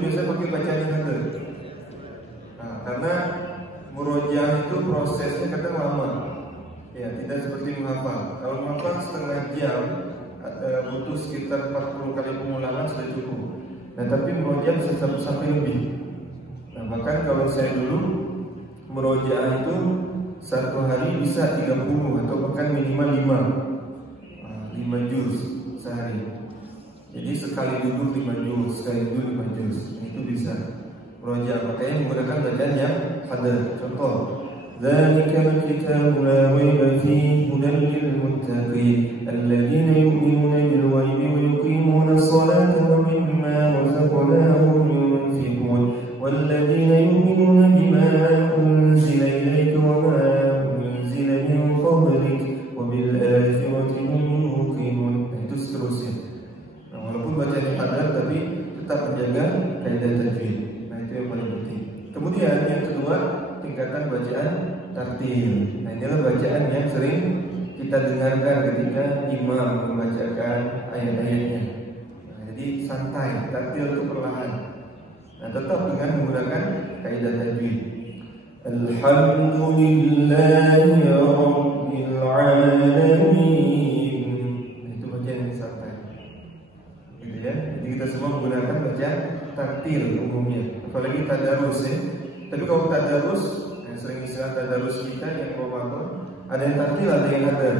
biasanya pakai bacaan yang ada. Nah, karena murojaah itu prosesnya kadang lama. Ya, tidak seperti menghafal. Kalau menghafal setengah jam, butuh sekitar 40 kali pengulangan sudah cukup. Nah, tapi murojaah bisa sampai lebih. Nah, bahkan kalau saya dulu murojaah itu satu hari bisa 30 atau bahkan minimal 5 juz sehari. Jadi sekali duduk 5 juz, sekali duduk 5 juz, itu bisa murojaah. Makanya menggunakan bacaan yang hadar. Contoh, Dzalikal kitabu la raiba fihi hudan lil muttaqin alladzina yu'minuna bil ghaibi wa yuqimuna as-salata wa mimma razaqnahum yunfiqun walladzina yu'minuna bima unzila ilayka wa ma unzila min qablik wa bil akhirati hum yuqinun. Itu seterusnya. Nah, walaupun bacaan hadar tapi tetap menjaga kaidah tajwid. Nah, itu yang paling penting. Kemudian yang kedua, tingkatan bacaan tartil. Nah, inilah bacaan yang sering kita dengarkan ketika imam membacakan ayat-ayatnya. Nah, jadi santai, tartil itu perlahan. Nah, tetap dengan menggunakan kaidah tajwid. Alhamdulillahi rabbil alamin. Nah, itu bacaan yang santai. Gitu ya. Jadi kita semua menggunakan bacaan tartil umumnya. Apalagi tadarus ya. Tapi kalau tadarus, yang sering istilah tadarus kita yang Ramadan, ada yang tartil, ada yang hadar.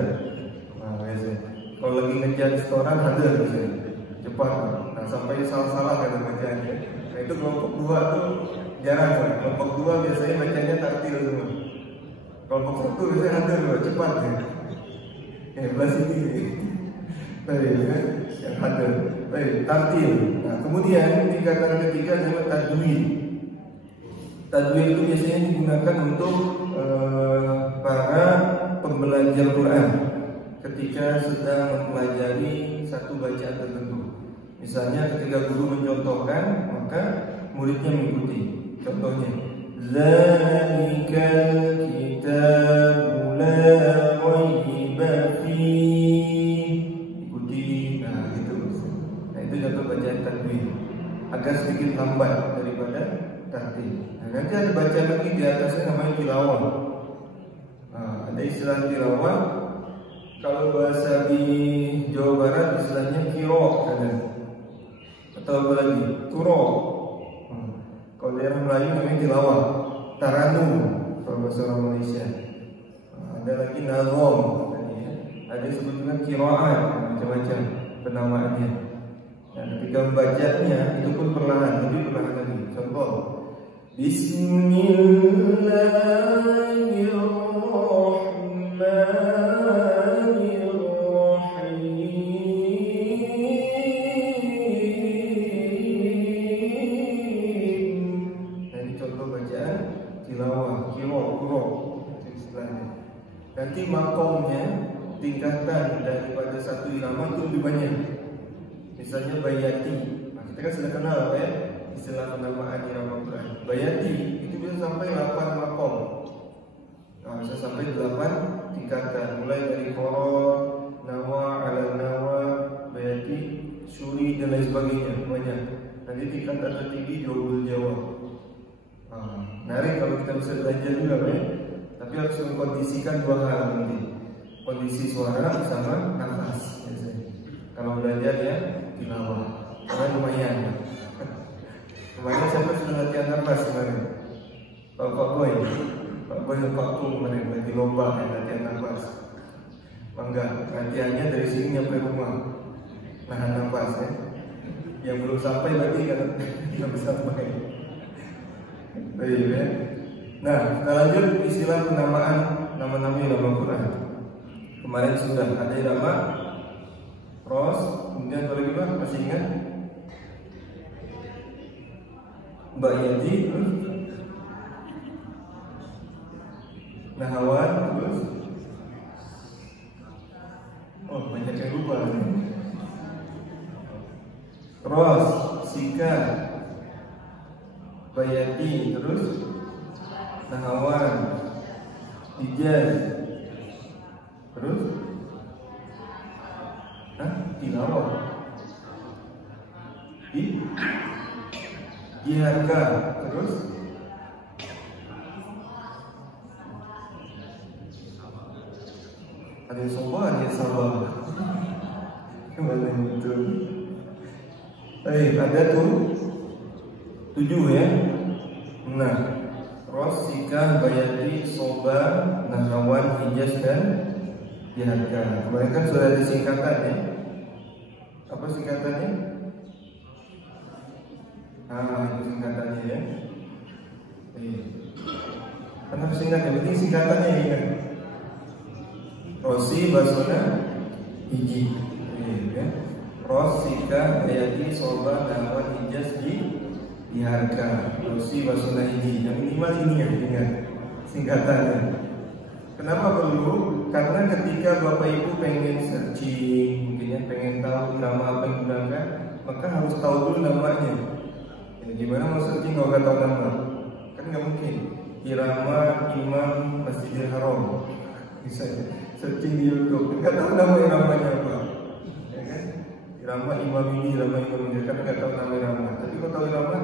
Nah, biasanya kalau lagi ngejar setoran hadar biasanya cepat. Nah, sampai salah-salah kata bacaannya. Nah, itu kelompok 2 tuh jarang kan. Kelompok 2 biasanya bacanya tartil semua. Kelompok 1 biasanya hadar cepat ya. Belas ini. Baik kan, yang hadar. Baik, tartil. Nah, kemudian tingkatan ketiga adalah tajwid. Tajwid itu biasanya digunakan untuk para pembelajar Quran ketika sedang mempelajari satu bacaan tertentu. Misalnya ketika guru mencontohkan, maka muridnya mengikuti. Contohnya, Dzalikal kitabu la raiba fihi. Ikuti. Nah, gitu. Nah, itu contoh bacaan tajwid. Agak sedikit lambat daripada tartil. Nah, nanti ada bacaan lagi di atasnya namanya tilawah. Nah, ada istilah tilawah. Kalau bahasa di Jawa Barat istilahnya kiro kadang. Atau apa lagi? Turo. Kalau daerah Melayu namanya tilawah. Taranum kalau bahasa orang Malaysia. Ada lagi nazom. Ada disebut dengan kiroan, macam-macam penamaannya. Dan ketika membacanya itu pun perlahan, lebih perlahan lagi. Contoh, Bismillahirrahmanirrahim. Nah, ini contoh bacaan tilawah, kiro, istilahnya. Nanti makomnya, tingkatan daripada satu irama itu lebih banyak. Misalnya bayati. Nah, kita kan sudah kenal apa ya istilah penamaan irama Quran. Bayati itu bisa sampai 8 makom. Nah, bisa sampai 8 tingkatan, mulai dari qara, nawa, ala nawa, bayati, syuri dan lain sebagainya, banyak. Nanti tingkatan tertinggi jawabul jawab. Menarik kalau kita bisa belajar juga ya. Tapi harus mengkondisikan 2 hal nanti. Kondisi suara sama nafas biasanya. Kalau belajar ya tilawah, karena lumayan. Kemarin siapa sudah latihan nafas kemarin? Pak Boy dan Pak Pung kemarin lagi lomba latihan nafas. Bangga, latihannya dari sini nyampe rumah, nahan nafas ya. Yang belum sampai berarti kan tidak bisa sampai. Baik ya. Nah, kita lanjut istilah penamaan nama-nama irama Quran. Kemarin sudah ada irama Ros, kemudian apa lagi Pak? Masih ingat? Mbak Yanti, terus Nahawan, terus banyak yang lupa. Ros, Sika, Bayati, terus Nahawan, Hijaz, terus tilawah. Jiharka, terus ada soba, ada sabah. Kembali betul. Baik, ada tuh 7 ya. Nah, Rosika, Bayati, Soba, Nahrawan, Hijaz dan Jiharka. Kemarin kan sudah ada singkatannya. Apa singkatannya? Itu singkatannya ya. Kenapa singkatnya? Berarti singkatannya ingat. Rosi, Basona, Hiji. Ya. Rosika, Bayati, Soba, Nahrawan, Hijaz, Jiharka. Rosi, Basona, Hiji. Yang minimal ini ya, ingat singkatannya. Kenapa perlu? Karena ketika Bapak Ibu pengen searching, mungkin ya, pengen tahu nama apa yang digunakan, maka harus tahu dulu namanya. Ya, gimana mau searching kalau nggak tahu nama? Kan nggak mungkin. Irama Imam Masjidil Haram, bisa searching di YouTube, nggak tahu nama iramanya apa, ya kan? Irama Imam ini, Irama Imam ini, kan nggak tahu nama irama. Tapi kalau tahu irama,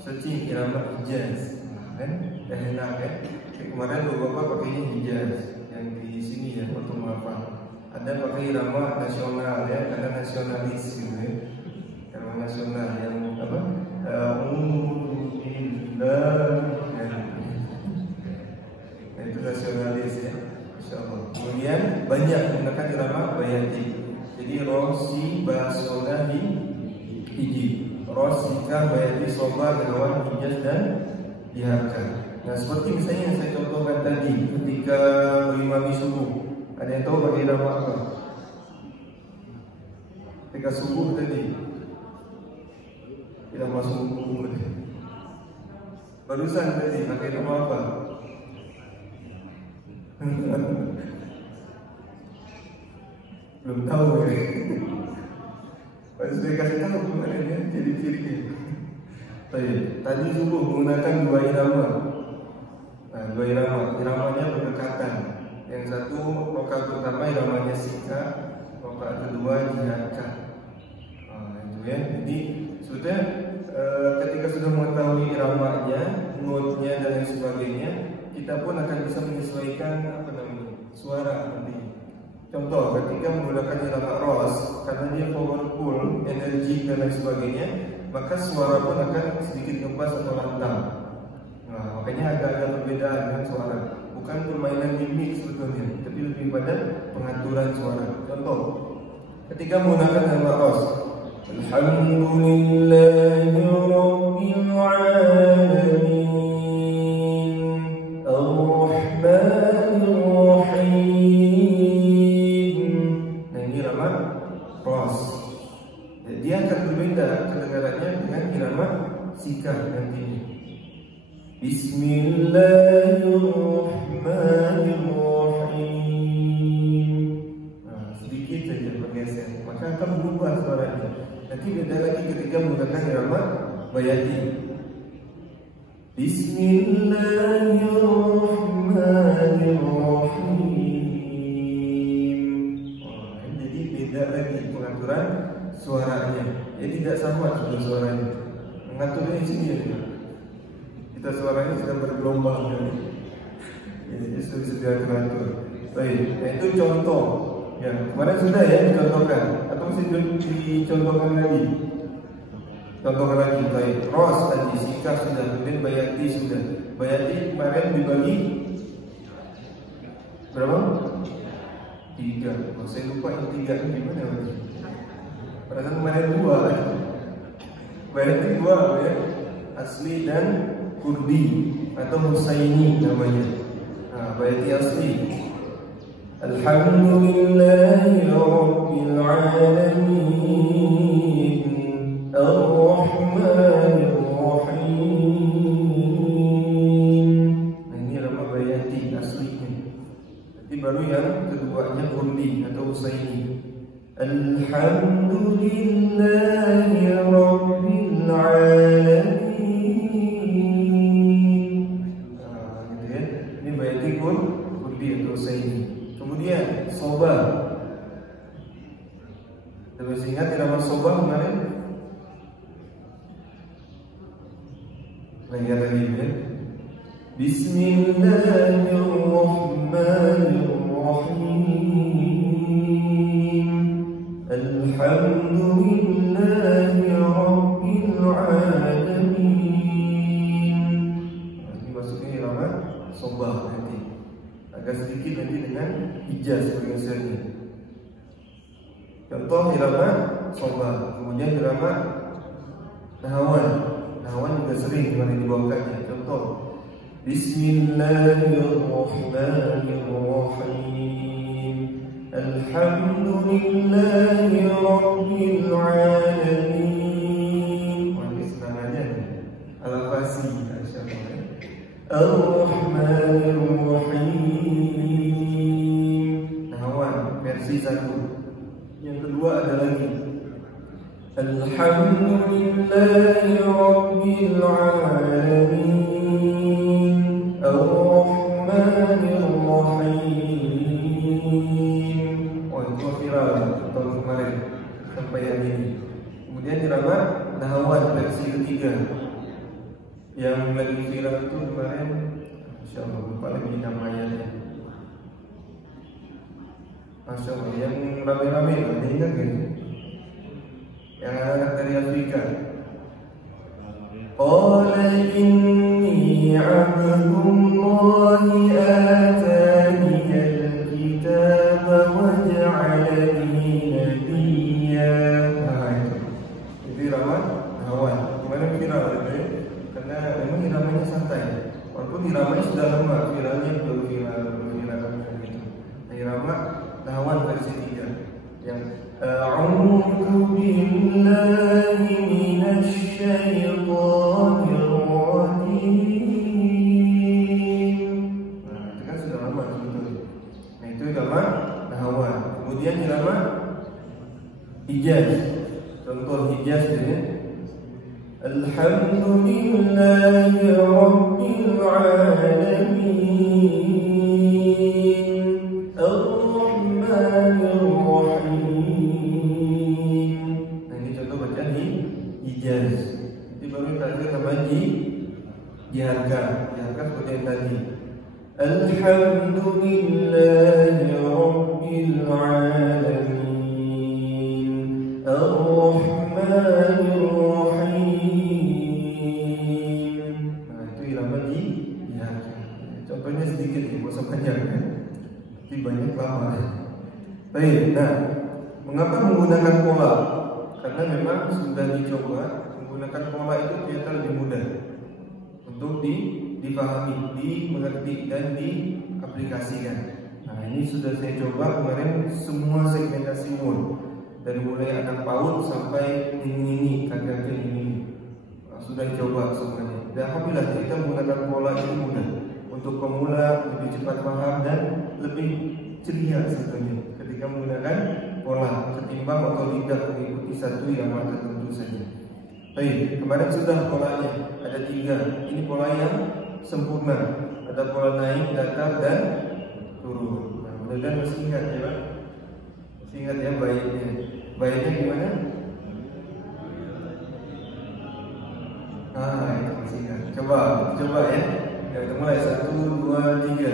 searching Irama Hijaz, kan? Enak kan? Kemarin Bapak pakainya Hijaz yang di sini ya untuk menghafal. Ada pakai irama nasional ya, ada nasionalis gitu ya. Irama nasional yang apa? Itu nasionalis ya. Insyaallah. Kemudian banyak menggunakan irama Bayati. Jadi Rosi, Basona, Hiji. Rosika, Bayati, Soba, Nahrawan, Hijaz dan Jiharka. Nah, seperti misalnya yang saya contohkan tadi ketika mengimami subuh. Ada yang tahu pakai irama apa? Ketika subuh tadi irama subuh. Barusan tadi pakai irama apa? Belum tahu ya. Pas saya kasih tahu gimana ya ciri-cirinya. Tadi subuh menggunakan 2 irama. Nah, 2 irama, iramanya berdekatan. Yang satu rakaat pertama iramanya Sika, rakaat kedua Jiharka. Itu ya. Jadi sudah ketika sudah mengetahui iramanya, notnya dan lain sebagainya, kita pun akan bisa menyesuaikan suara nanti. Contoh, ketika menggunakan irama Ros, karena dia powerful, energi dan lain sebagainya, maka suara pun akan sedikit ngepas atau lantang. Nah, makanya agak-agak perbedaan dengan suara. Bukan permainan mimik sebetulnya, tapi lebih pada pengaturan suara. Contoh, ketika menggunakan irama Ros, Alhamdulillahi Rabbil Alamin Ar-Rahmanir Rahim. Nah, ini irama Ros. Dia akan berbeda kedengarannya dengan irama Sika nantinya. Bismillahirrahmanirrahim. Nah, sedikit saja pergeseran, maka akan berubah suaranya. Nanti beda lagi ketika menggunakan irama Bayati. Bismillahirrahmanirrahim. Jadi beda lagi pengaturan suaranya. Ya tidak sama suaranya. Mengaturnya di sini ya. Kita suaranya sedang bergelombang ya. Jadi sudah bisa diatur-atur. Baik, nah itu contoh. Ya, kemarin sudah ya dicontohkan. Atau masih dicontohkan lagi? Contohkan lagi. Baik, Ros tadi, Sika sudah, kemudian Bayati sudah. Bayati kemarin dibagi berapa? 3. Oh, saya lupa yang 3 itu gimana lagi? Perasaan kemarin 2. Bayati 2 ya. Asli dan Kurdi atau Husaini namanya. Nah, Bayati asli. Alhamdulillahi Rabbil Alamin Ar-Rahmanir Rahim. Nah, ini nama Bayati aslinya. Nanti baru yang keduanya Kurdi atau Husaini. Alhamdulillahi Rabbil Alamin. Gitu ya. Ini Bayati Kurdi atau Husaini. Kemudian Soba. Terus ingat irama Soba kemarin? lagi ya. Bismillahirrahmanirrahim. Alhamdulillahi rabbil alamin. Ini masuknya irama sobah nanti. Agak sedikit nanti dengan hijaz pergesernya. Contoh irama sobah, kemudian irama nahawan. Nahawan juga sering dimana dibawakannya. Contoh Bismillahirrahmanirrahim. Alhamdulillahi rabbil alamin. Ini serangannya Al-Fasi Ar-Rahmanir-Rahim. Nahawan versi 1. Yang kedua ada lagi Alhamdulillahi rabbil alamin. Ar-Rahmanir-Rahim. Oh, itu viral tahun kemarin sampai hari ini. Kemudian dirama nahawan versi ketiga. Yang lagi viral itu kemarin, Masya Allah, lupa lagi namanya. Masya Allah, yang rame-rame, ada ingat kan? Yang anak dari Afrika. Qala inni abdullahi ataniyal kitaba wa ja'alani nabiyya. Nah, itu irama nahawan. Kemarin viral ya? Karena memang iramanya santai. Walaupun iramanya sudah lama, viralnya belum viral gitu. Nah, irama nahawan versi 3 yang A'udzu billahi minasy syaithanir rajim. Nah, itu kan sudah lama sebetulnya. Nah, itu irama nahawan. Kemudian irama hijaz. Contoh hijaz ini Alhamdulillahi rabbil alamin. Ar-Rahmanir-Rahim. Nah, ini contoh bacaan hijaz. Jadi baru terakhir namanya diharga seperti yang tadi. Alhamdulillahi rabbil alamin. Ar-Rahmanir-Rahim. Nah, itu irama diharga. Contohnya sedikit nih, bosok panjang kan? Tapi banyak lama. Baik, nah, mengapa menggunakan pola? Karena memang sudah dicoba menggunakan pola itu ternyata lebih mudah untuk dipahami, dimengerti dan diaplikasikan. Nah, ini sudah saya coba kemarin semua segmentasi umur, dari mulai anak PAUD sampai ini kakak ini. Nah, sudah dicoba semuanya. Dan alhamdulillah kita menggunakan pola itu mudah. Untuk pemula lebih cepat paham dan lebih ceria sebetulnya ketika menggunakan pola ketimbang otodidak mengikuti satu irama tertentu saja. Baik, kemarin sudah polanya ada 3. Ini pola yang sempurna. Ada pola naik, datar dan turun. Nah, mudah-mudahan masih ingat ya, Pak. Masih ingat ya baiknya. Baiknya gimana? Ah, itu masih ingat. Coba ya. Ya, kita mulai 1, 2, 3.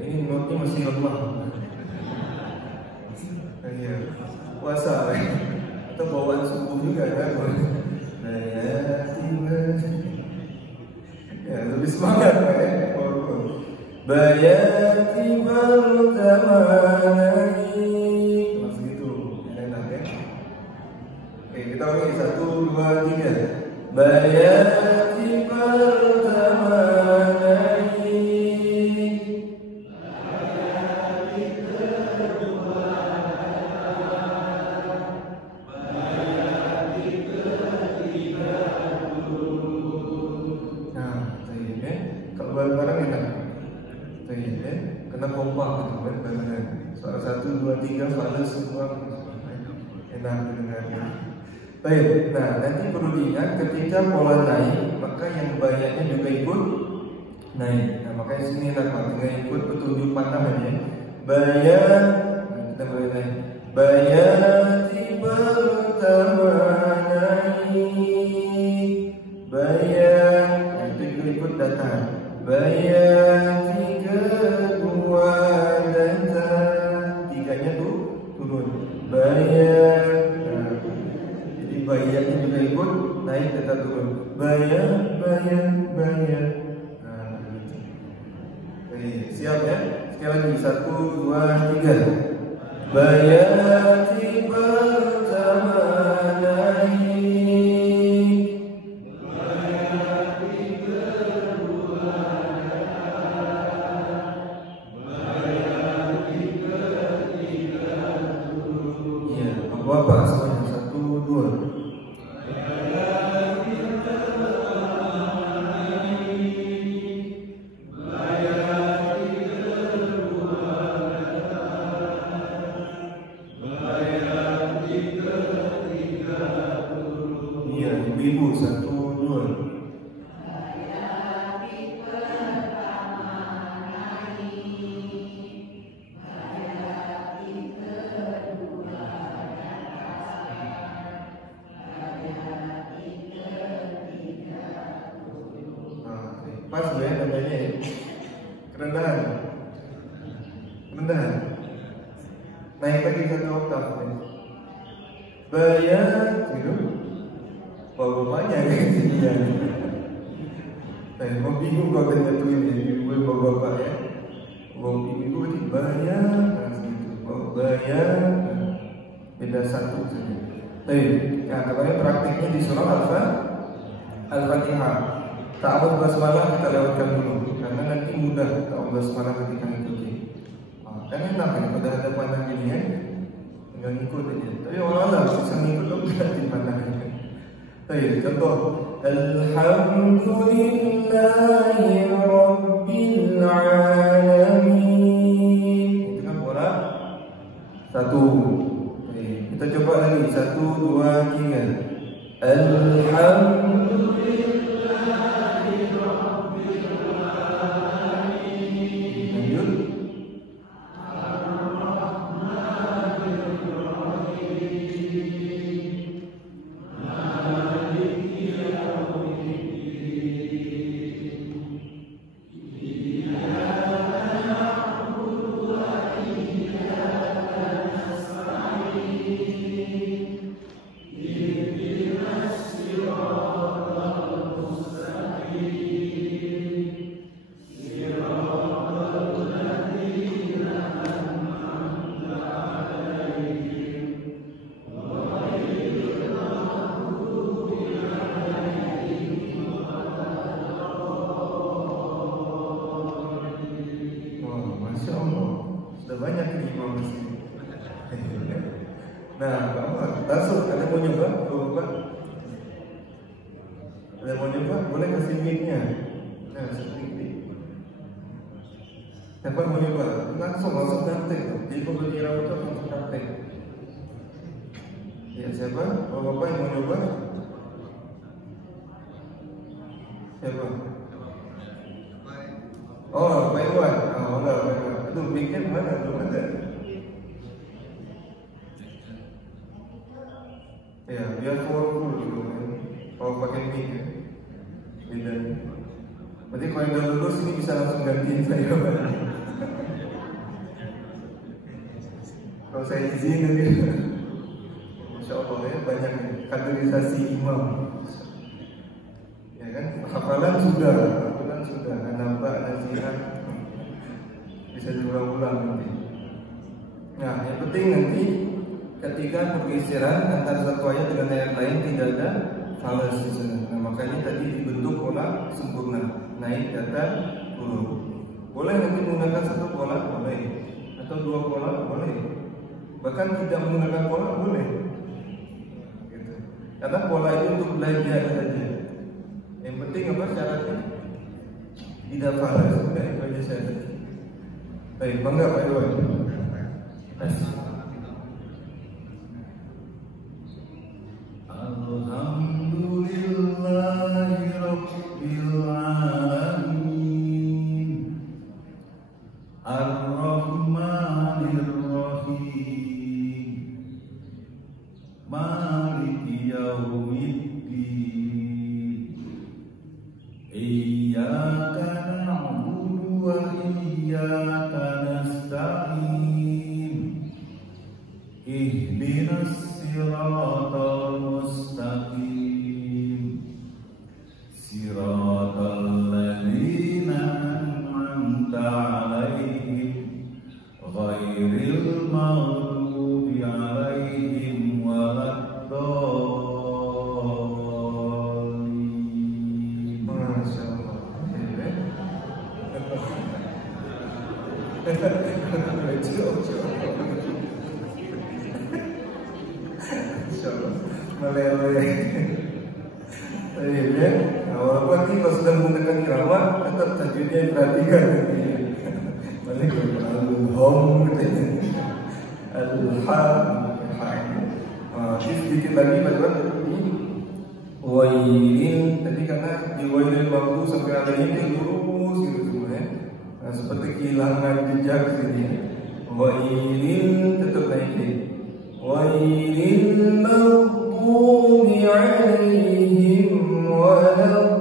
Ini notnya masih lemah. Iya, puasa atau bawaan subuh juga kan? Ya, lebih semangat ya. Bayati bertamani. Masih gitu, enak ya. Oke, kita ulangi 1, 2, 3. Bayati bertamani. Bareng-bareng enak. Ya, kena kompak gitu kan barengan. Suara 1, 2, 3 fals semua enak dengarnya. Baik, nah nanti perlu diingat ingat ketika pola naik maka yang banyaknya juga ikut naik. Nah makanya sini dengan ikut petunjuk pandangannya baya, kita boleh naik bayati pertama naik baya, nah, itu juga ikut datang bayati kedua datang, tiganya tuh turun baya. Jadi bayanya juga ikut naik tetap turun baya baya baya. Siap ya? Sekali lagi 1, 2, 3. Bayati pertama naik bayati kedua bayati ketiga turun. Iya, Bapak semuanya 1, 2. Ibu 1, 2. Pas ya katanya ya. Kerendahan. Kerendahan. Naik lagi 1 oktav ya. Bayar gitu. Bapak-bapaknya kayak dia. Mau bingung kalau dia nyatuin ya, ibu bapak-bapak ya. Mau ibu itu bayar, bayar, beda 1 saja. Nah katanya praktiknya di surah Al-Fatihah. Ta'awudz basmalah kita lewatkan dulu, karena nanti mudah ta'awudz basmalah ketika ngikuti. Kan enak kan pada ada pandang gini ya, tinggal ngikut aja. Tapi orang-orang bisa ngikut dong di pandangnya. Contoh Alhamdulillahi Rabbil Alamin. Itu kan pola 1. Kita coba lagi 1, 2, 3. Alhamdulillahi Rabbil Alamin. Lanjut banyak nih imam di sini. Nah, Bapak, langsung ada mau nyoba, Bapak? Ada mau nyoba? Boleh kasih mic-nya. Nah, seperti siapa mau nyoba? Langsung praktek. Jadi kalau kira itu langsung praktek. Ya, siapa? Bapak yang mau nyoba? Siapa? Oh, Pak Iwan. Oh, enggak, Pak Iwan. Aduh, mic-nya mana? Belum ada. Ya, biar powerful gitu kan. Kalau pakai mic ya. Beda. Berarti kalau yang udah lulus ini bisa langsung gantiin saya. Kalau saya izin nanti. Masya Allah ya, banyak kaderisasi imam. Ya kan, hafalan sudah, nambah nasihat bisa diulang-ulang nanti. Nah, yang penting nanti ketika pergeseran antara satu ayat dengan ayat lain tidak ada falas di sana. Nah, makanya tadi dibentuk pola sempurna, naik datang turun. Boleh nanti menggunakan satu pola, boleh, atau 2 pola, boleh. Bahkan tidak menggunakan pola, boleh. Gitu. Karena pola itu untuk belajar saja. Yang penting apa syaratnya? Tidak falas, sudah itu aja syaratnya. Baik, bangga Pak Iwan. Alhamdulillah. Meleleh. Akhirnya, walaupun ini kalau sedang menggunakan keramat, tetap tajwidnya perhatikan. Balik al-hom, al-ha. Sedikit lagi bagaimana tadi? Wailin. Tadi karena di wailin waktu sampai ada ini lurus gitu semua ya. Nah, seperti kehilangan jejak sini. Wailin tetap naikin. Wailin maghdubi alaihim waladdallin.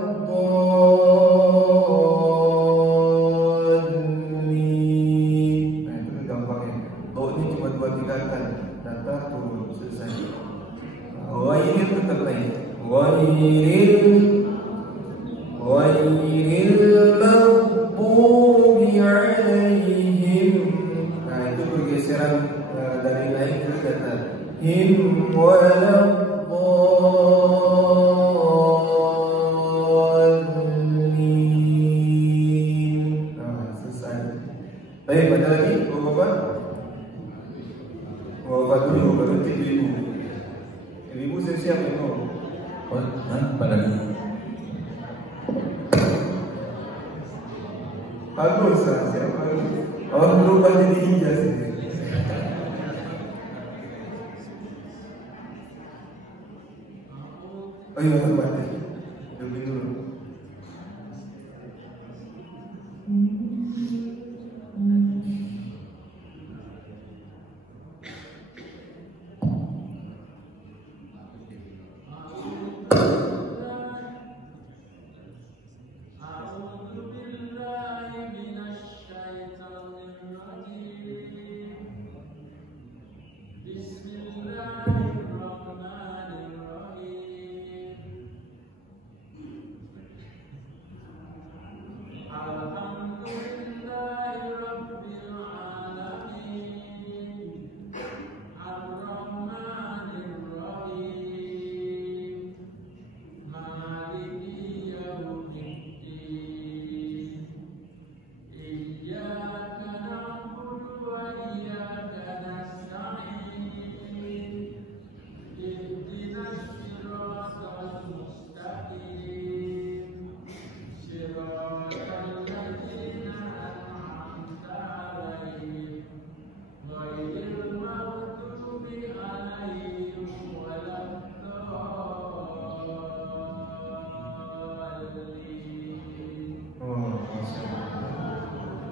Nah itu gampangnya. Do-nya cuma 2 tingkatan. Data turun selesai. Wailin tetap naik. Wailin maghdubi alaihim. Nah itu pergeseran dari naik ke kata him waladdallin. Nah selesai. Baik, ada lagi Bapak? Bapak dulu baru ibu. Ibu siap itu. Oh, pada bagus siapa? Oh, berubah jadi hijaz ini. Oh iya, berubah. Dulu.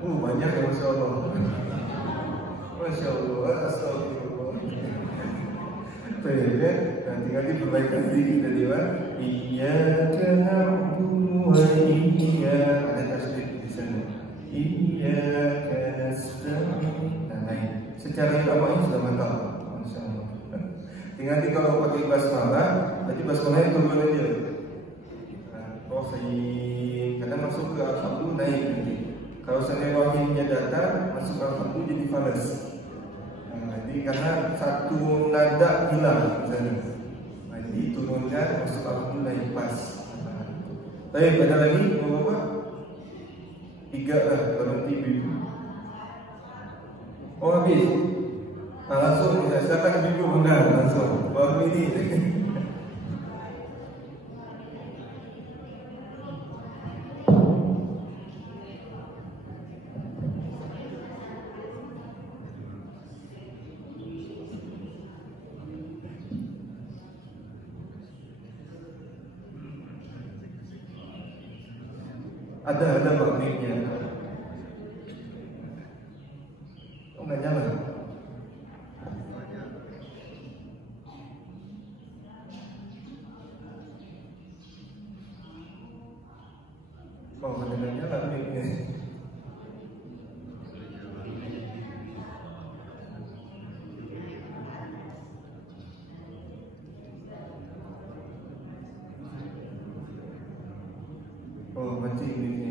Banyak ya, Masya Allah. Masya Allah, astagfirullah. Baik ya, tinggal diperbaikan sedikit tadi Pak. Iyyaka na'budu wa iyyaka ada tasbih di sana. Iyyaka nasta'in. Nah, baik. Secara irama sudah mantap. Masya Allah. Tinggal kalau pakai basmalah, nanti basmalahnya turun aja. Rohim, kadang masuk ke alhamdulillah naik nanti. Kalau seandainya rohimnya datar, masuk alhamdulillah jadi falas. Nah, jadi karena satu nada hilang misalnya. Nah, jadi turunkan masuk alhamdulillah naik pas. Baik, ada lagi mau apa? 3 lah, berhenti bibu. Oh habis. Nah, langsung ya, silakan bibu benar langsung. Baru ini. Ada maknanya. Oh nggak nyala. Oh nggak nyala maknanya. Oh mancing ini.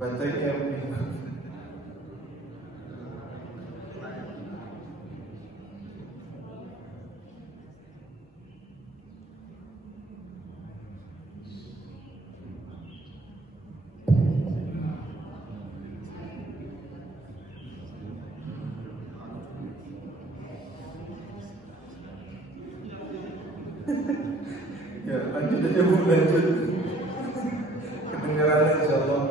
Baterainya Ya, lanjut aja Bu, lanjut. Kedengarannya insyaallah.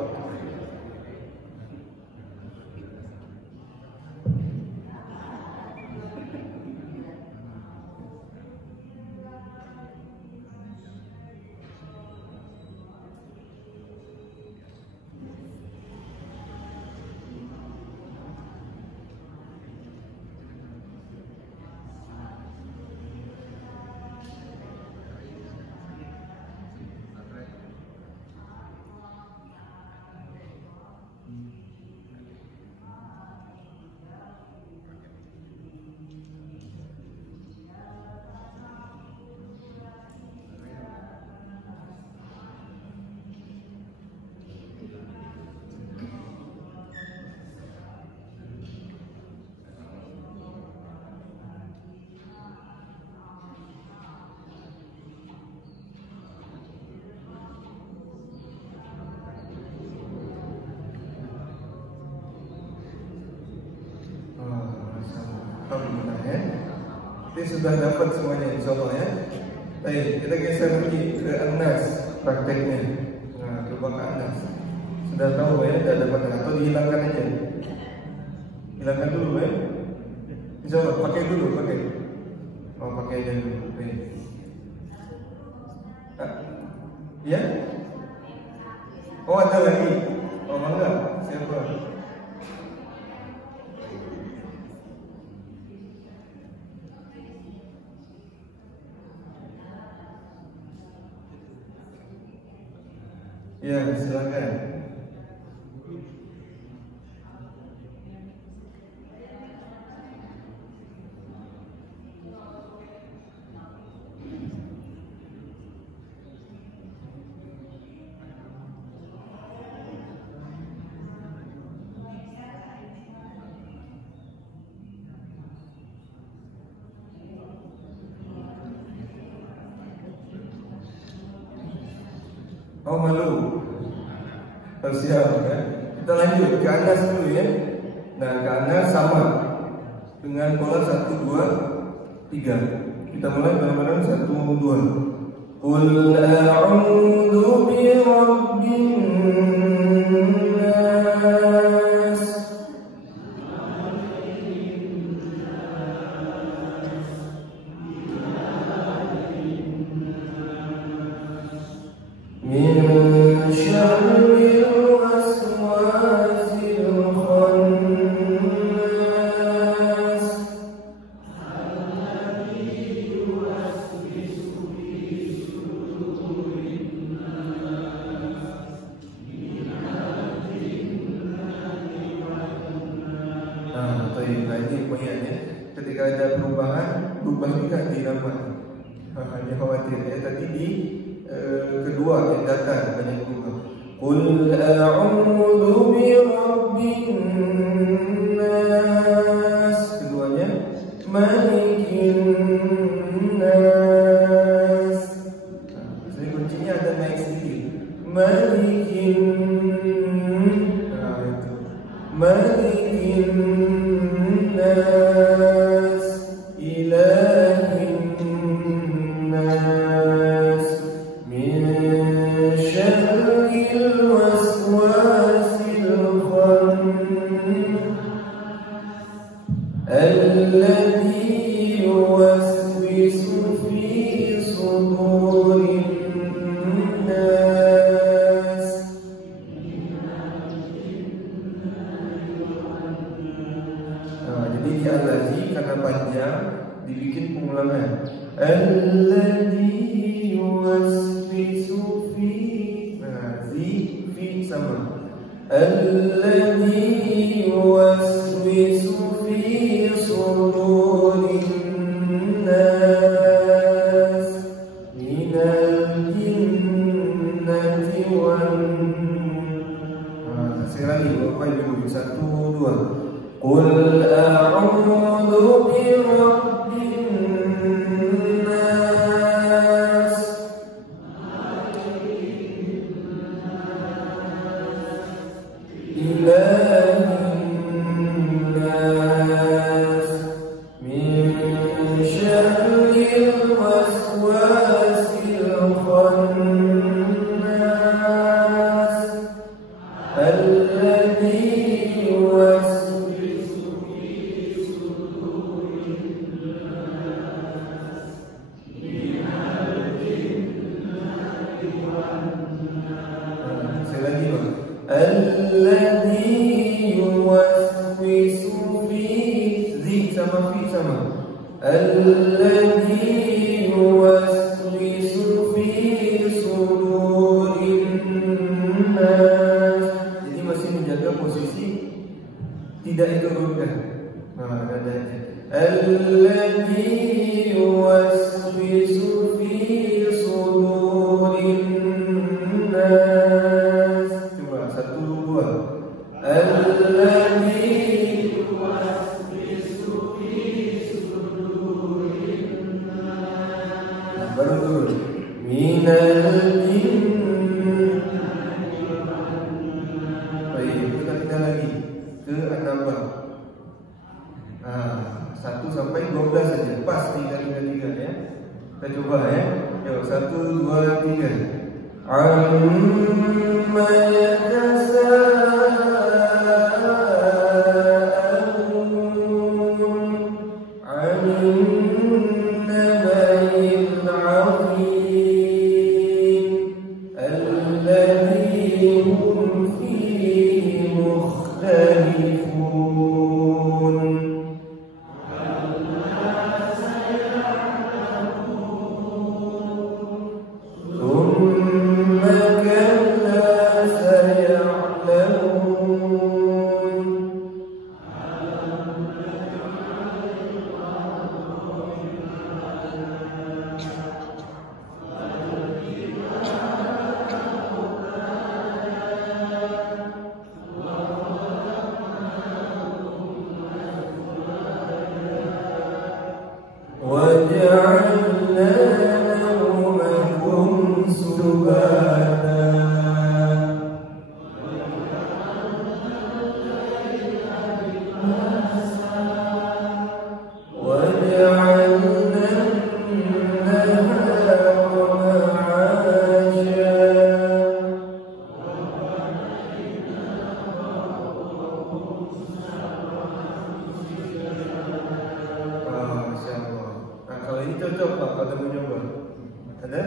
Alhamdulillah ya. Ini sudah dapat semuanya insyaallah ya. Baik, kita geser lagi ke An-Nas prakteknya. Nah, coba ke An-Nas. Sudah tahu ya, sudah dapat atau dihilangkan aja. Hilangkan dulu ya. Insyaallah pakai dulu, pakai. Oh, pakai aja dulu. Baik. Ya? Oh, ada lagi. Oh, enggak. Siapa? Ya, silakan. Oh, malu. Siap ya. Kita lanjut ke Anas dulu ya. Nah, ke Anas sama dengan pola 1, 2, 3. Kita mulai bareng-bareng 1, 2. Qul a'udzu bi rabbin nas. Min syarril waswasil khannas. Nah, ini poinnya. Ketika ada perubahan, berubah juga di nama. Hanya khawatir ya. Tadi di kedua yang datang banyak berubah. Qul a'udzu bi rabbin nas. Keduanya malikin nas. Jadi kuncinya ada naik sedikit. Malikin. Nah, itu. Malikin nas. Ilahin nas. Min syarril waswasil khannas. Alladzi yuwaswisu fi sudurin nas. Nah, jadi di al-ladzi karena panjang dibikin pengulangan. Alladzi yuwaswisu fi. Nah, fi sama. Alladzi yuwaswisu fi sudurin nas minal jinnati wan. Nah, sekali lagi Bapak Ibu, 1, 2. Qul a'udzu bi rabbin nas. Ilahin nas. Min syarril waswasil Alladhi yuwaswisu fi zi sama fi sama. Alladhi yuwaswisu fi sudurin nas. Jadi masih menjaga posisi tidak itu rukun. Ada alladhi yuwaswisu fi sudurin nas. Coba satu dua. Alladhi yuwaswisu fi sudurin nas. Baru turun. Minal jinn. Baik, kita tinggal lagi ke An-Naba. 1 sampai 12 saja. Pas 3 ya. Kita coba ya. Yuk 1 2 3. Amma yatasaalun 'anil naba'il 'azim alladzi hum fihi mukhtalifun. وَجَعَلْنَا نَوْمَكُمْ سُبَاتًا وَجَعَلْنَا النَّهَارَ مَعَاشًا. Kalau ini cocok Pak pada mencoba. Ada?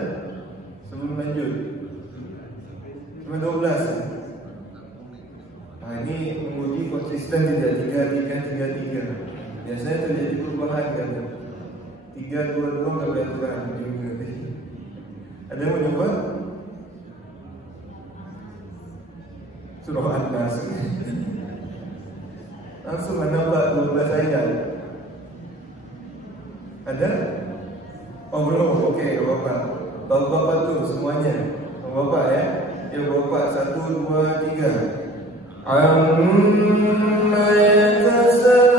Sebelum lanjut. Cuma 12. Nah, ini menguji konsisten tidak 3-3-3-3. Biasanya terjadi perubahan kan. 3-2-2 nggak beraturan. Ada yang mencoba? Surah An-Nas. Langsung menambah 12 ayat. Ada? Oh belum, oke, Bapak. Bapak tuh semuanya. Bapak ya. Ya Bapak 1, 2, 3. Amma yatasaalun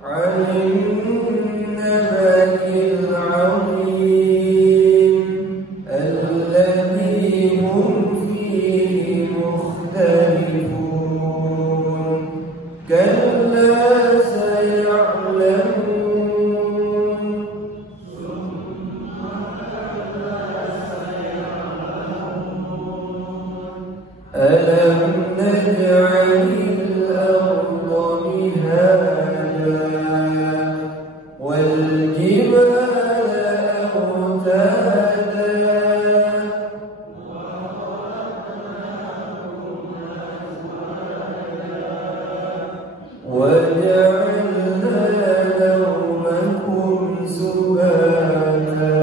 'anil naba'il 'azim alladzi hum fihi mukhtalifun. Kalla saya'lamun. Alam naj'alil arda mihada wal jibala awtada وَجَعَلْنَا نَوْمَكُمْ سُبَاتًا.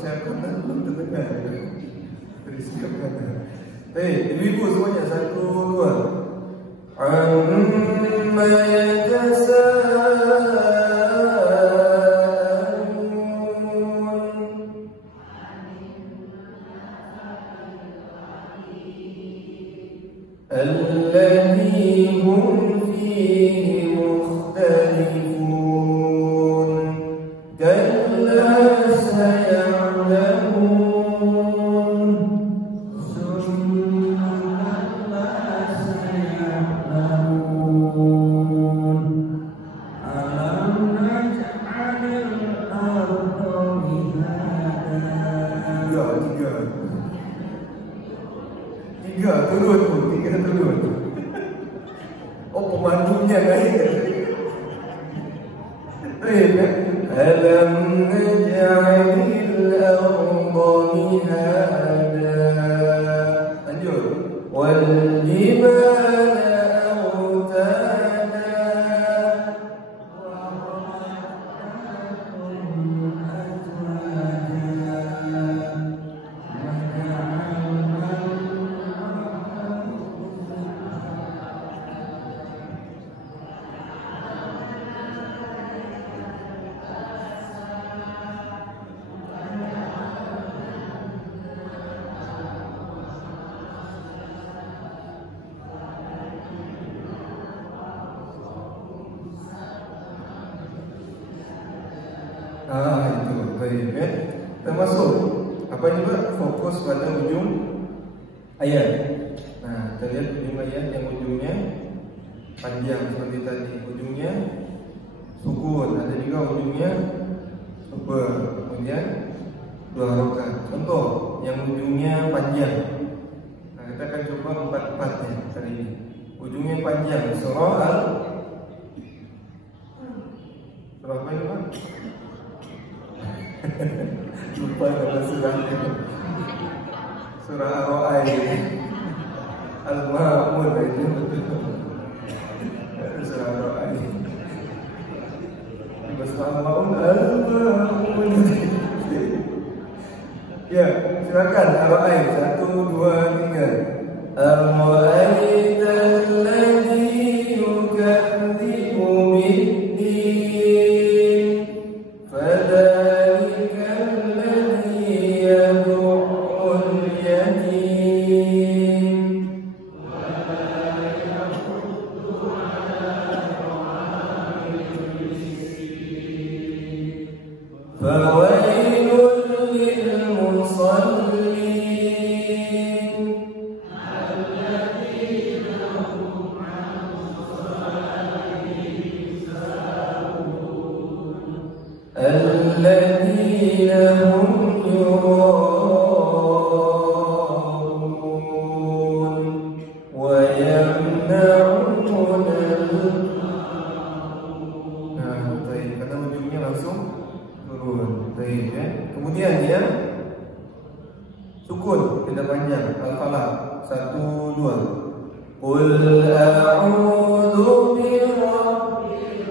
Saya pernah belum terdengar. Ibu-ibu semuanya 1, 2. Amma yatasaalun alladzi hum fihi mukhtalifun. Kalla saya'lamun. Tiga turun. Oh, pemandunya naik. Baik. Alam naj'alil arda mihada. Lanjut. Wal jibala autada. Itu baik ya. Termasuk apa juga fokus pada ujung ayat. Nah, kita lihat ujung ayat yang ujungnya panjang seperti tadi. Ujungnya sukun, ada juga ujungnya super. Kemudian dua harokat. Contoh yang ujungnya panjang. Nah, kita akan coba empat-empatnya kali ini. Ujungnya panjang. Surah apa ini Pak? Lupa nama surahnya. Surah Ar-Ra'd. Al-Ma'mun itu. Surah Ar-Ra'd. Al-Ma'mun. Ya, silakan Ar-Ra'd. 1, 2, 3. Ar-Ra'aita alladhi yukadzibu bid-din. Fadhalika alladhi yad'ul yatim. Fawailun lil musallin. الذين هم يراءون ويمنعون Nah, baik, karena ujungnya langsung turun. Baik ya. Kemudian ya sukun tidak panjang. Al-Falaq 1, 2. Qul a'udzu birabbil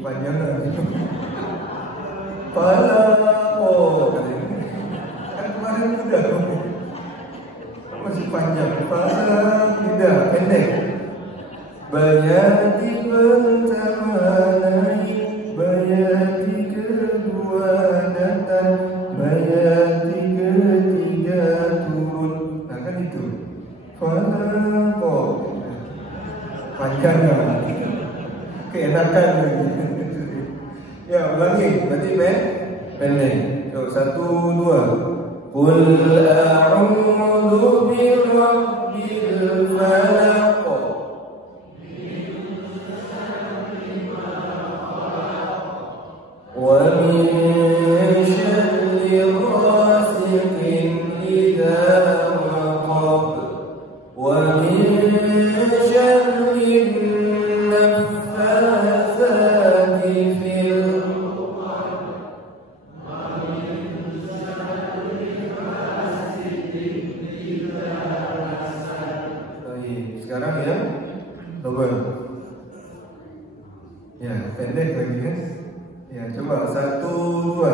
panjang itu. Falaq. Kan kemarin udah masih panjang. Falaq tidak pendek. Bayati pertama naik, bayati kedua datang, bayati ketiga turun. Nah kan itu. Falaq. Panjang kan? Keenakan lagi. Ya ulangi, nanti pendek. Tuh 1, 2. Qul a'udzu birabbil falaq. Wa min syarri ghasiqin idza waqab. Wa min syarri sekarang ya, double. Ya, pendek lagi kan? Ya, coba 1, 2.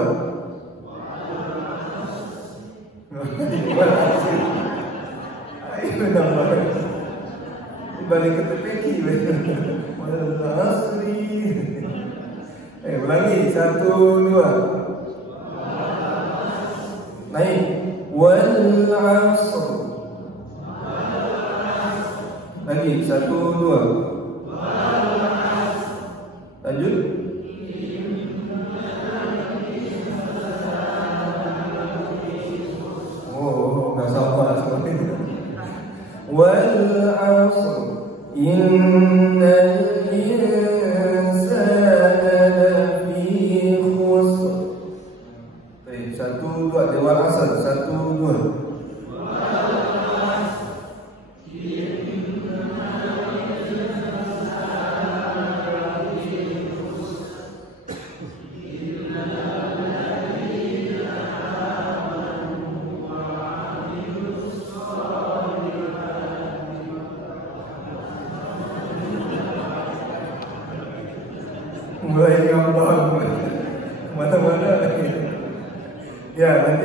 Ayo nambah. Balik ke TPQ. Asri. Ulangi 1, 2. Naik. Wal 'asr. Lagi 1, 2. Lanjut. Oh, nggak sabar seperti itu. Wal 'asr innal insana lafi khusr. Baik, 1, 2. Wal 'asr 1, 2.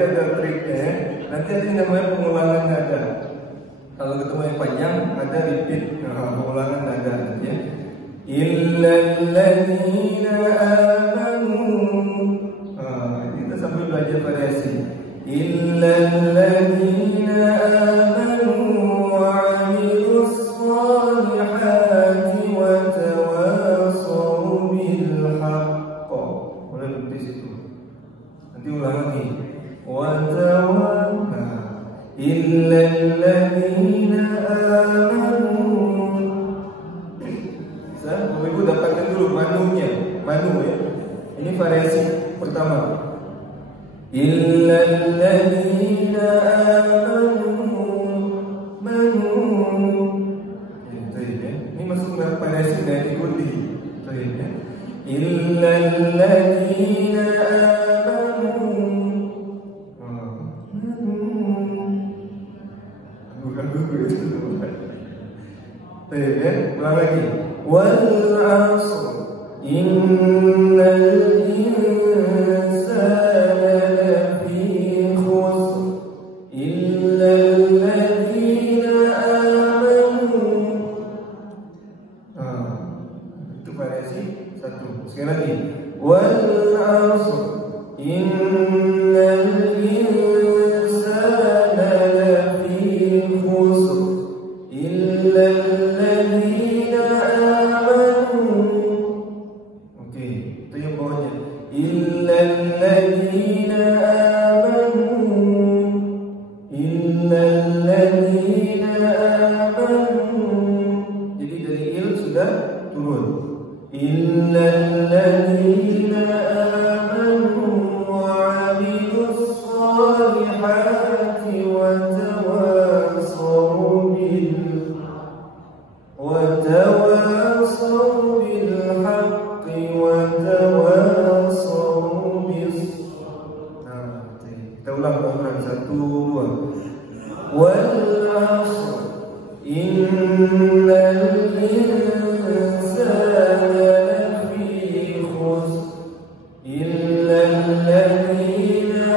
itu ada triknya ya. Nanti ada yang namanya pengulangan nada. Kalau ketemu yang panjang ada repeat, pengulangan nada ya. Illalladzina amanu. Kita sambil belajar variasi. Illalladzina amanu wa 'amilus shalihati wa tawassaw bil haqq. Boleh berhenti situ. Nanti ulang lagi. Wa tawassaw illalladzina amanu. Bapak Ibu dapatkan dulu manunya, manu ya. Ini variasi pertama. Illalladzina amanu manu. Ini masuk dalam variasi dari Gudi. Ya. Illalladzina amanu. Bukan dulu itu. Ya, ulang lagi. Wal 'asr innal insana lafi khusr illa alladzina amanu. Itu variasi satu. Sekali lagi. Wal 'asr innal insana lafi khusr illa alladzina amanu. Oke, itu yang bawahnya. Illalladzina amanu. Illalladzina amanu. Jadi dari il sudah turun. Illalladzina amanu wa 'amilus shalihati wa tawassaw بالحق وتواصوا بالصبر. Kita ulang satu dua. Wal 'ashr innal insana lafi khusr illa alladzina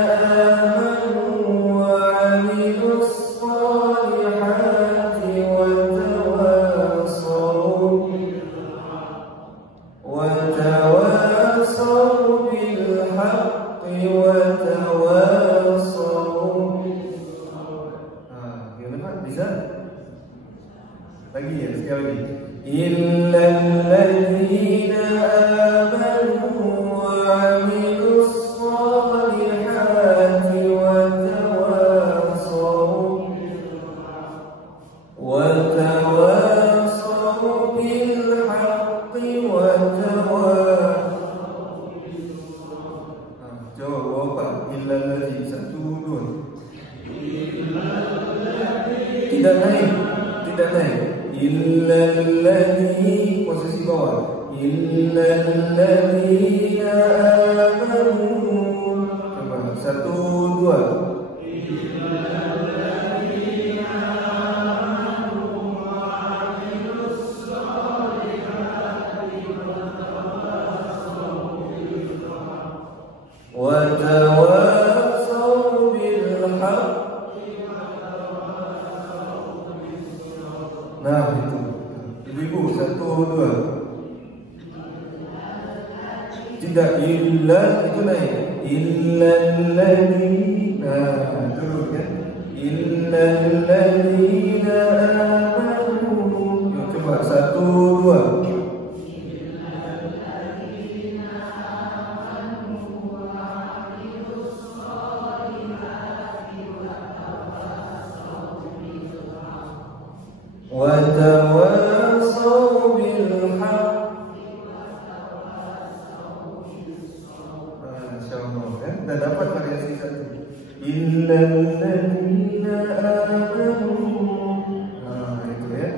amanu wa 'amilus shalihati wa وتواصوا بالحق وتواصوا gimana Pak? Bisa? Lagi ya, sekali lagi. Illalladzina amanu wa 'amilus shalihati wa tawassaw bil haqqi wa jawab apa? Illalladzi satu dua. Tidak naik. Illalladzi posisi bawah. Illalladzina amanu. Coba satu dua. وتواصوا بالحق. Nah itu. Ibu-ibu satu dua. Tidak illa itu naik. Illalladzina. Turun kan? Illalladzina amanu. Coba satu dua. وتواصوا بالحق. Masyaallah kan? Dah dapat variasi satu. Illalladzina amanu. Itu ya.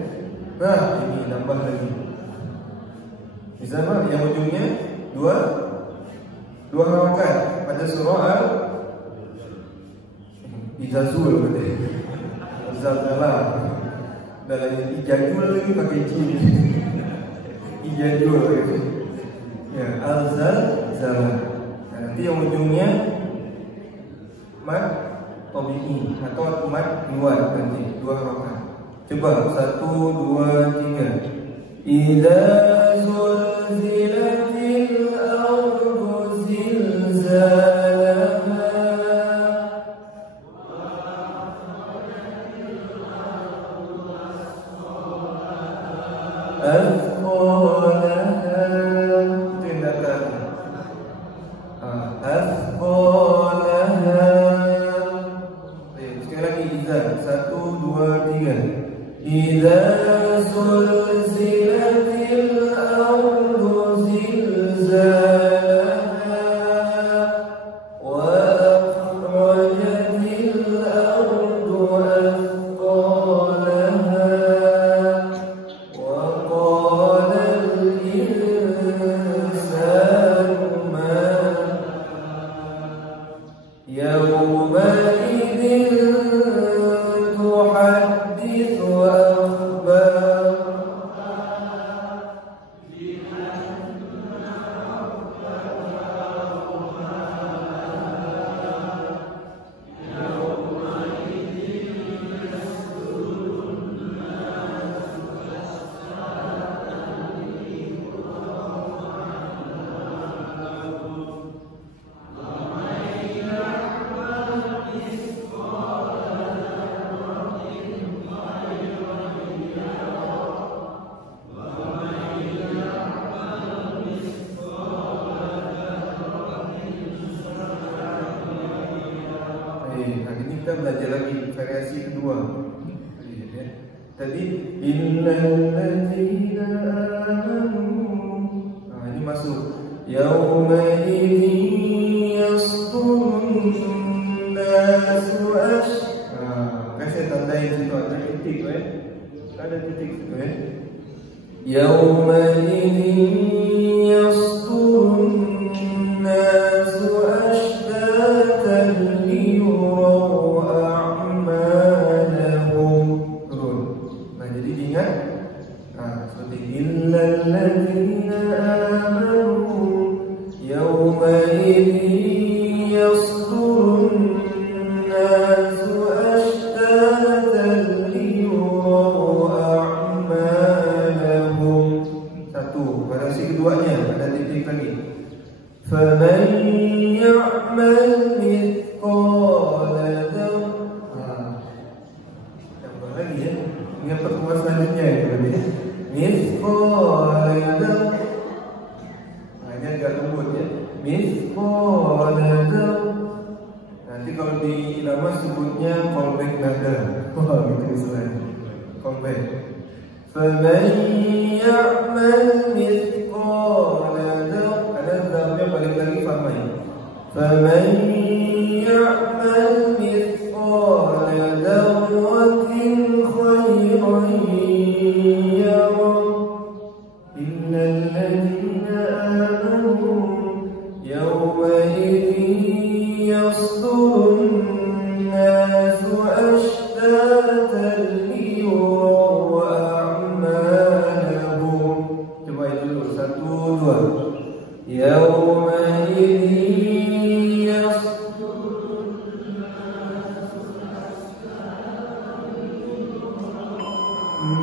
Nah, ini tambah lagi. Bisa Pak? Yang ujungnya dua harakat pada surah Al-Izazul berarti. Zalzalah. Dalam ijajul lagi pakai jim. Ijajul lagi. Ya, al-zalzalah. Nanti yang ujungnya mad tabi'i atau mad luar nanti 2 rakaat. Coba 1 2 3. Idza zulzilatil ardu zilzalaha athqalaha. Tindakan athqalaha. Sekali lagi idza 1 2 3. Idza zulzilatil ardu zilzalaha wa akhrajatil ardu athqalaha wa qala al-insanu ma yawma'idin tuhaddithu akhbar. Hari ini kita belajar lagi variasi kedua. Tadi innal ladzina amanu. Ini masuk. Yauma idzin yasdurun nasu kasih tandai situ ada titik ada titik situ Yauma idzin yasdurun nasu ashtatan liyuraw a'malahum. Nah, jadi diingat seperti illal ladzina amanu yauma idzin yasdurun nasu ashtatan liyuraw a'malahum. Satu, variasi keduanya ada titik lagi. Faman ya'mal mithqala dzarratin. Tambah lagi ya. Ingat pertemuan selanjutnya itu tadi. Mithqala dzarratin. Ini agak lembut ya. Mithqala dzarratin. Nanti kalau di ilmu sebutnya callback nada. Wah, gitu istilahnya. Callback. Faman ya'mal mithqala dzarratin. Dalamnya balik lagi famai. Faman ya'mal mithqala dzarratin khairan yarah. Innal ladzina amanu yawma idzin yasdurun nasu ashtatan liyuraw a'malahum. Coba itu dulu, 1 2. Yauma idzin yasdurun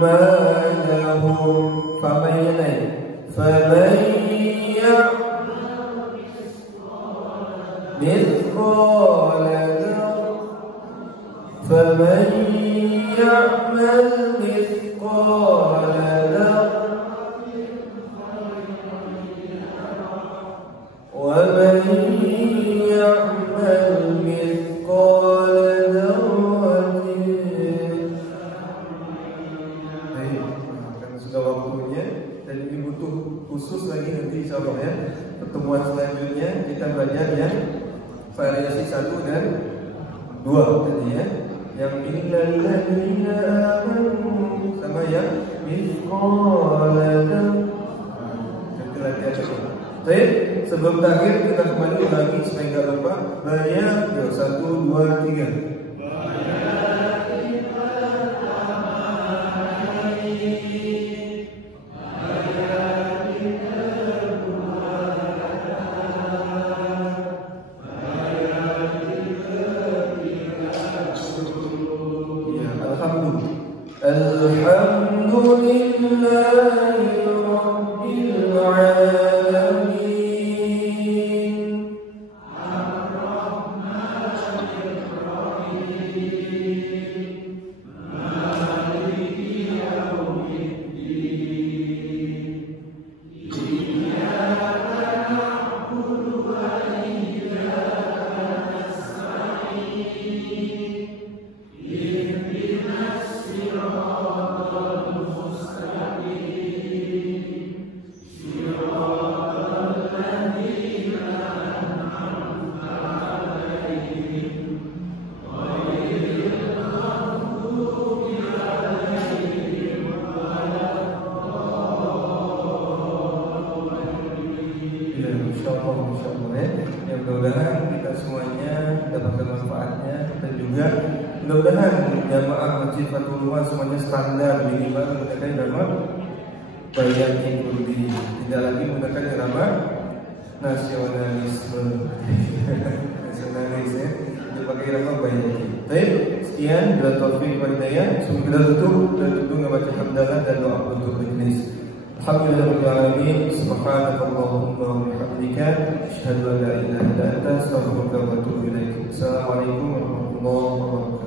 ma lahum faman ya'mal mithqala dzarratin faman ya'mal mithqala dzarratin ومن يعمل مثقال ذرة. Karena sudah waktunya dan ini butuh khusus lagi nanti insyaallah ya. Pertemuan selanjutnya kita belajar yang variasi 1 dan 2 tadi ya. Yang innal ladzina amanu sama yang mithqala dzarratin. Nanti latihan. Baik, sebelum terakhir kita kembali lagi supaya nggak lupa. Banyak, yuk 1 2 3. Alhamdulillahi Rabbil Alamin. Insyaallah ya. Ya mudah-mudahan kita semuanya mendapatkan manfaatnya dan juga mudah-mudahan jamaah Masjid Fathul Luas semuanya standar minimal menggunakan irama Bayatul Kurdi, tidak lagi menggunakan irama nasionalisme. Nasionalis ya, dipakai irama Bayatul. Baik, sekian bila taufik wal hidayah. Semoga kita tutup membaca hamdalah dan doa untuk majelis. Alhamdulillahirabbil alamin. Subhanakallahumma wa bihamdika asyhadu an la ilaha illa anta astaghfiruka wa atubu ilaik. Assalamualaikum warahmatullahi wabarakatuh.